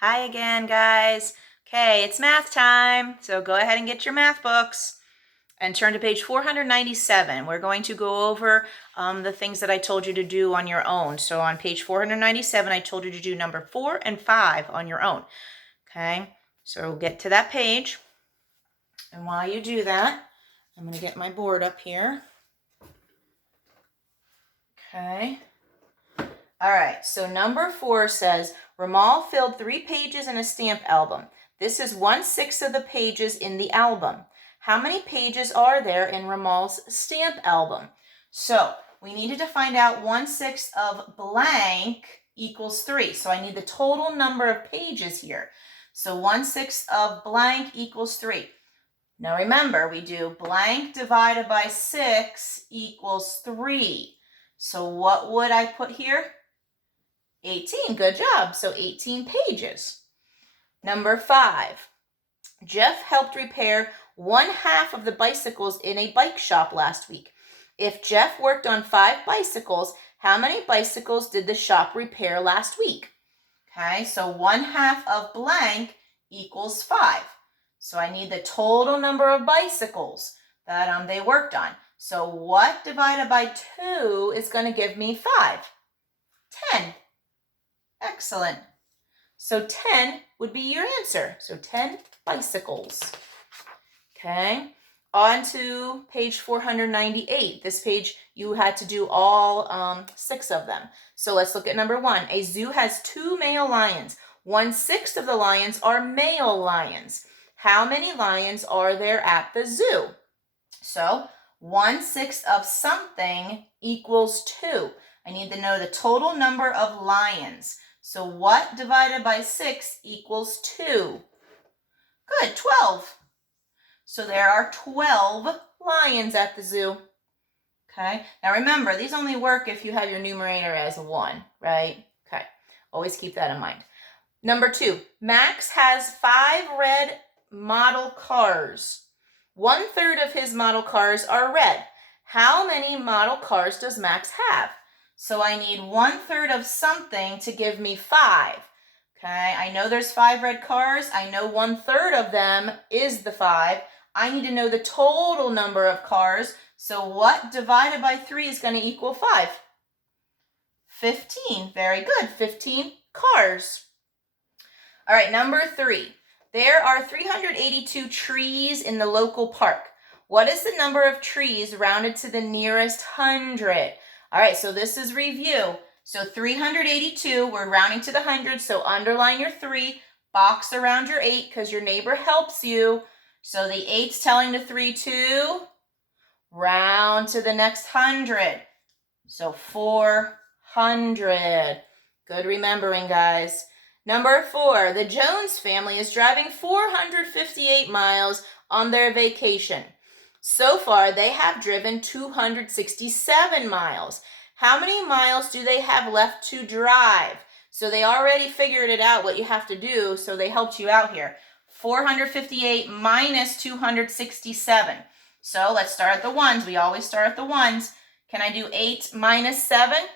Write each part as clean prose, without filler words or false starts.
Hi again, guys. Okay, it's math time. So go ahead and get your math books and turn to page 497. We're going to go over the things that I told you to do on your own. So on page 497, I told you to do number 4 and 5 on your own. Okay, so get to that page. And while you do that, I'm going to get my board up here. Okay. All right, so number 4 says, Ramal filled 3 pages in a stamp album. This is 1/6 of the pages in the album. How many pages are there in Ramal's stamp album? So we needed to find out 1/6 of blank equals 3. So I need the total number of pages here. So 1/6 of blank equals 3. Now remember, we do blank divided by 6 equals 3. So what would I put here? 18, good job. So 18 pages. Number 5, Jeff helped repair 1/2 of the bicycles in a bike shop last week. If Jeff worked on 5 bicycles, how many bicycles did the shop repair last week? Okay, so 1/2 of blank equals 5. So I need the total number of bicycles that they worked on. So what divided by 2 is going to give me 5? 10. Excellent. So 10 would be your answer. So 10 bicycles. Okay. On to page 498. This page, you had to do all 6 of them. So let's look at number 1. A zoo has 2 male lions. 1/6 of the lions are male lions. How many lions are there at the zoo? So 1/6 of something equals 2. I need to know the total number of lions. So what divided by 6 equals 2? Good, 12. So there are 12 lions at the zoo. Okay, now remember, these only work if you have your numerator as 1, right? Okay, always keep that in mind. Number 2, Max has 5 red model cars. 1/3 of his model cars are red. How many model cars does Max have? So I need 1/3 of something to give me 5. Okay, I know there's 5 red cars. I know 1/3 of them is the 5. I need to know the total number of cars. So what divided by 3 is going to equal 5? 15. Very good. 15 cars. All right, number 3. There are 382 trees in the local park. What is the number of trees rounded to the nearest 100? All right, so this is review. So 382, we're rounding to the 100, so underline your 3, box around your 8 because your neighbor helps you. So the 8's telling the 3 to round to the next 100. So 400. Good remembering, guys. Number 4, the Jones family is driving 458 miles on their vacation. So far, they have driven 267 miles. How many miles do they have left to drive? So they already figured it out what you have to do, so they helped you out here. 458 minus 267. So let's start at the ones. We always start at the ones. Can I do 8 minus 7?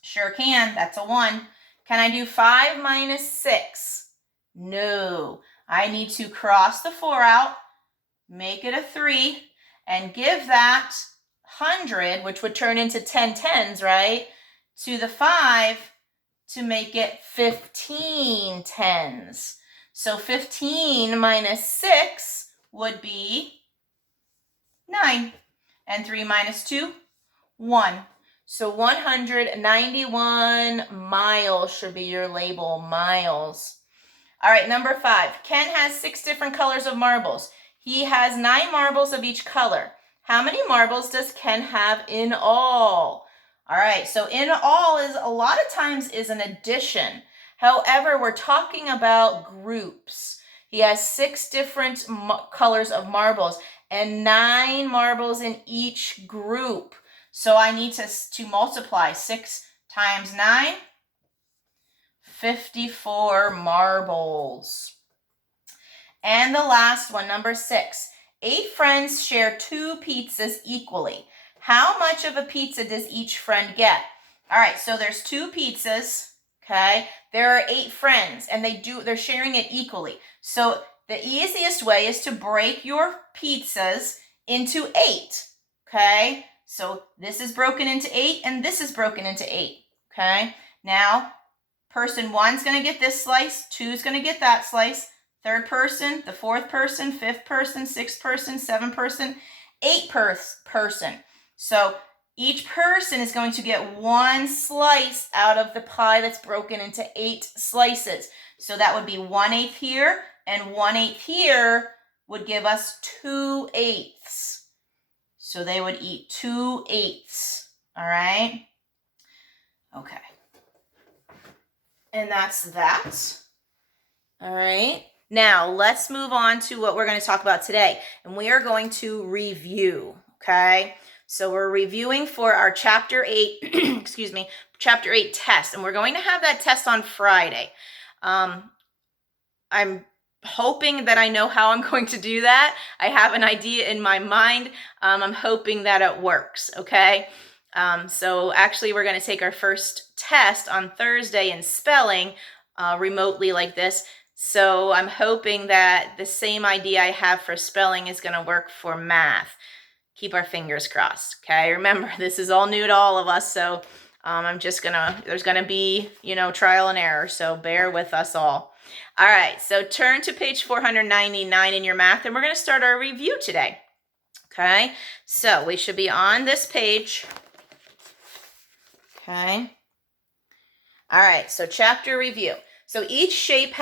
Sure can. That's a 1. Can I do 5 minus 6? No. I need to cross the 4 out, make it a 3, and give that 100, which would turn into 10 tens, right, to the 5 to make it 15 tens. So 15 minus 6 would be 9. And 3 minus 2, 1. So 191 miles should be your label, miles. All right, number 5. Ken has 6 different colors of marbles. He has 9 marbles of each color. How many marbles does Ken have in all? All right, so in all is a lot of times is an addition. However, we're talking about groups. He has 6 different colors of marbles and 9 marbles in each group. So I need to multiply 6 times 9, 54 marbles. And the last one, number 6. 8 friends share 2 pizzas equally. How much of a pizza does each friend get? All right, so there's 2 pizzas, okay? There are 8 friends, and they're sharing it equally. So the easiest way is to break your pizzas into 8, okay? So this is broken into 8, and this is broken into 8, okay? Now, person 1's going to get this slice, 2's going to get that slice, third person, the fourth person, fifth person, sixth person, seventh person, eighth person. So each person is going to get 1 slice out of the pie that's broken into 8 slices. So that would be 1/8 here, and 1/8 here would give us 2/8. So they would eat 2/8. All right? Okay. And that's that. All right. Now, let's move on to what we're going to talk about today. And we are going to review, okay? So we're reviewing for our Chapter 8, excuse me, Chapter 8 test. And we're going to have that test on Friday. I'm hoping that I know how I'm going to do that. I have an idea in my mind. I'm hoping that it works, okay? So actually, we're going to take our first test on Thursday in spelling remotely like this. So I'm hoping that the same idea I have for spelling is going to work for math. Keep our fingers crossed, okay? Remember, this is all new to all of us, so there's going to be, trial and error, so bear with us all. All right, so turn to page 499 in your math, and we're going to start our review today, okay? So we should be on this page, okay? All right, so chapter review. So each shape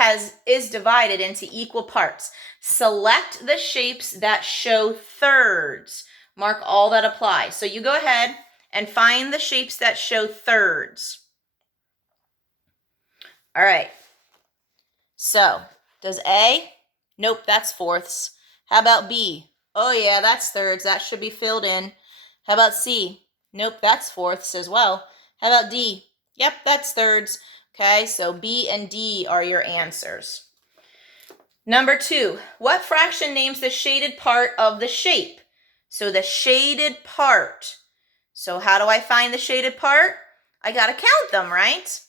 is divided into equal parts. Select the shapes that show thirds. Mark all that apply. So you go ahead and find the shapes that show thirds. All right. So does A? Nope, that's fourths. How about B? Oh yeah, that's thirds. That should be filled in. How about C? Nope, that's fourths as well. How about D? Yep, that's thirds. Okay, so B and D are your answers. Number 2, what fraction names the shaded part of the shape? So the shaded part. So how do I find the shaded part? I got to count them, right?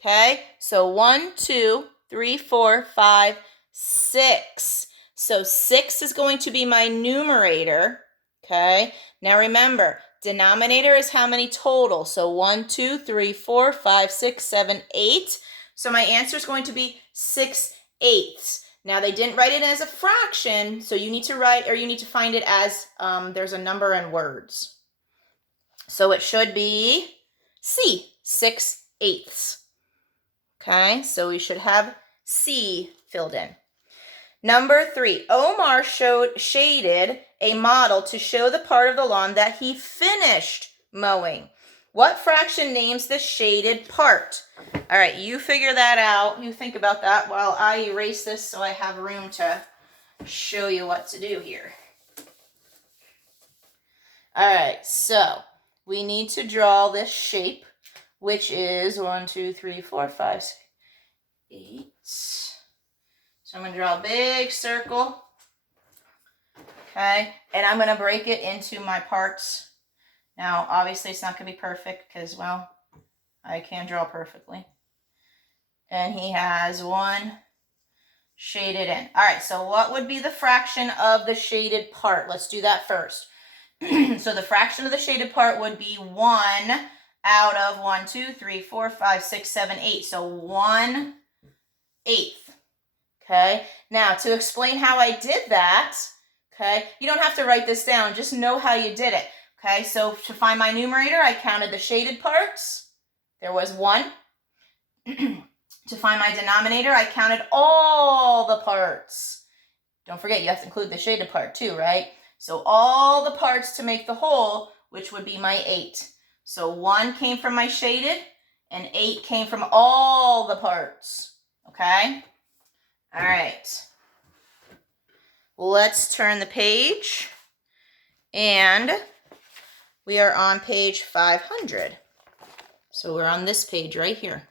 Okay, so 1, 2, 3, 4, 5, 6. So 6 is going to be my numerator. Okay, now remember, denominator is how many total? So 1, 2, 3, 4, 5, 6, 7, 8. So my answer is going to be 6/8. Now they didn't write it as a fraction, so you need to find it as there's a number and words. So it should be C, 6/8. Okay, so we should have C filled in. Number 3, Omar shaded a model to show the part of the lawn that he finished mowing. What fraction names the shaded part? All right, you figure that out. You think about that while I erase this so I have room to show you what to do here. All right, so we need to draw this shape, which is 1, 2, 3, 4, 5, 6, 8. So I'm going to draw a big circle, okay, and I'm going to break it into my parts. Now, obviously, it's not going to be perfect because, well, I can't draw perfectly. And he has 1 shaded in. All right, so what would be the fraction of the shaded part? Let's do that first. So the fraction of the shaded part would be 1 out of 1, 2, 3, 4, 5, 6, 7, 8. So 1/8. Okay, now to explain how I did that, okay, you don't have to write this down, just know how you did it. Okay, so to find my numerator, I counted the shaded parts. There was 1. To find my denominator, I counted all the parts. Don't forget, you have to include the shaded part too, right? So all the parts to make the whole, which would be my 8. So 1 came from my shaded, and 8 came from all the parts. Okay? All right. Let's turn the page. And we are on page 500. So we're on this page right here.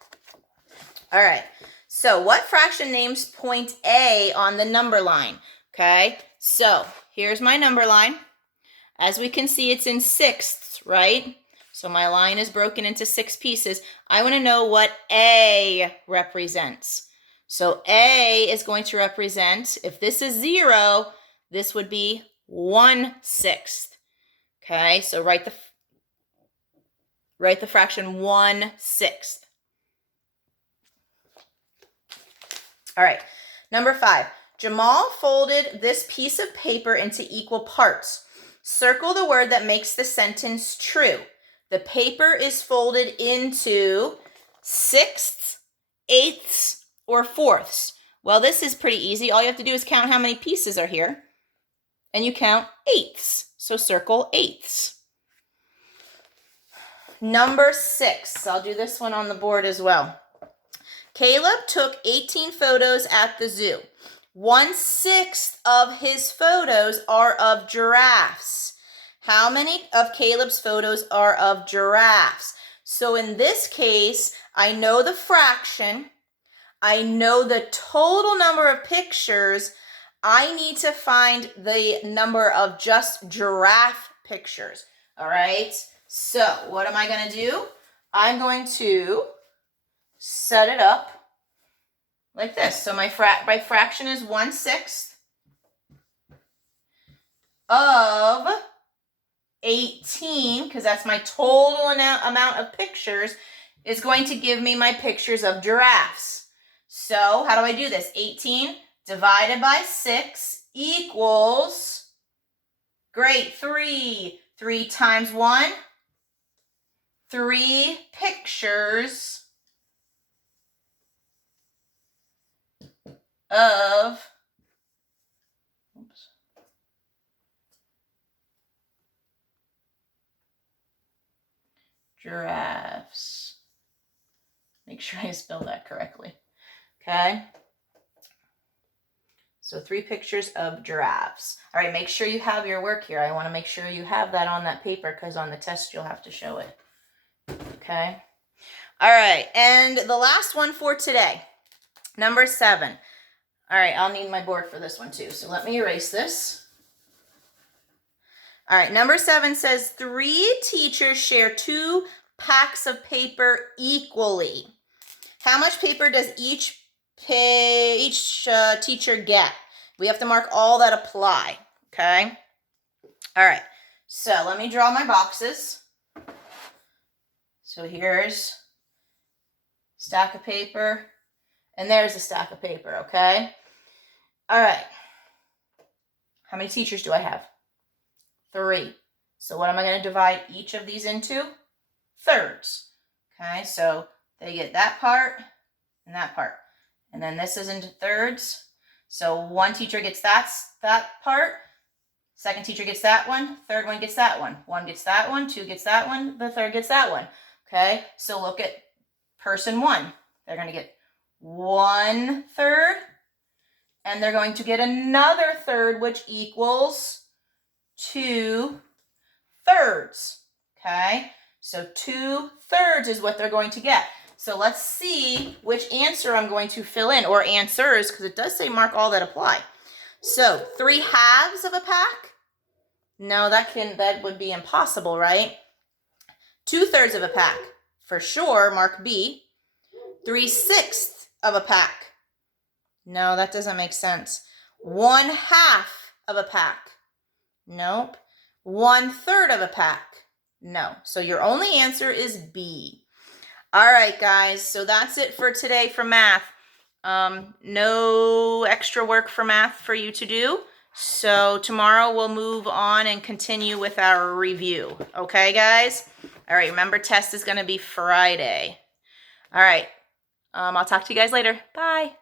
All right. So what fraction names point A on the number line? Okay. So here's my number line. As we can see, it's in sixths, right? So my line is broken into 6 pieces. I want to know what A represents. So A is going to represent, if this is 0, this would be 1/6. Okay, so write the fraction 1/6. All right, number 5. Jamal folded this piece of paper into equal parts. Circle the word that makes the sentence true. The paper is folded into 1/6, 1/8, or 1/4. Well, this is pretty easy. All you have to do is count how many pieces are here. And you count 1/8. So circle 1/8. Number 6. I'll do this one on the board as well. Caleb took 18 photos at the zoo. 1/6 of his photos are of giraffes. How many of Caleb's photos are of giraffes? So in this case, I know the fraction. I know the total number of pictures. I need to find the number of just giraffe pictures. All right? So what am I going to do? I'm going to set it up like this. So my fraction is 1/6 of 18, because that's my total amount of pictures, is going to give me my pictures of giraffes. So how do I do this? 18 divided by 6 equals, great, 3. 3 times 1, 3 pictures of giraffes. Make sure I spell that correctly. Okay. So 3 pictures of giraffes. All right, make sure you have your work here. I want to make sure you have that on that paper because on the test you'll have to show it. Okay. All right, and the last one for today, number 7. All right, I'll need my board for this one too. So let me erase this. All right, number 7 says 3 teachers share 2 packs of paper equally. How much paper does each teacher get? We have to mark all that apply, okay? All right, so let me draw my boxes. So here's a stack of paper, and there's a stack of paper, okay? All right, how many teachers do I have? 3. So what am I going to divide each of these into? Thirds. Okay, so they get that part and that part. And then this is into thirds. So one teacher gets that part. Second teacher gets that one. Third one gets that one. 1 gets that one. 2 gets that one. The third gets that one. Okay, so look at person 1. They're going to get 1/3. And they're going to get another third, which equals 2/3. Okay, so 2/3 is what they're going to get. So let's see which answer I'm going to fill in, or answers, because it does say mark all that apply. So 3/2 of a pack? No, that would be impossible, right? 2/3 of a pack, for sure, mark B. 3/6 of a pack? No, that doesn't make sense. 1/2 of a pack? Nope. 1/3 of a pack? No. So your only answer is B. All right, guys. So that's it for today for math. No extra work for math for you to do. So tomorrow we'll move on and continue with our review. Okay, guys? All right. Remember, test is going to be Friday. All right. I'll talk to you guys later. Bye.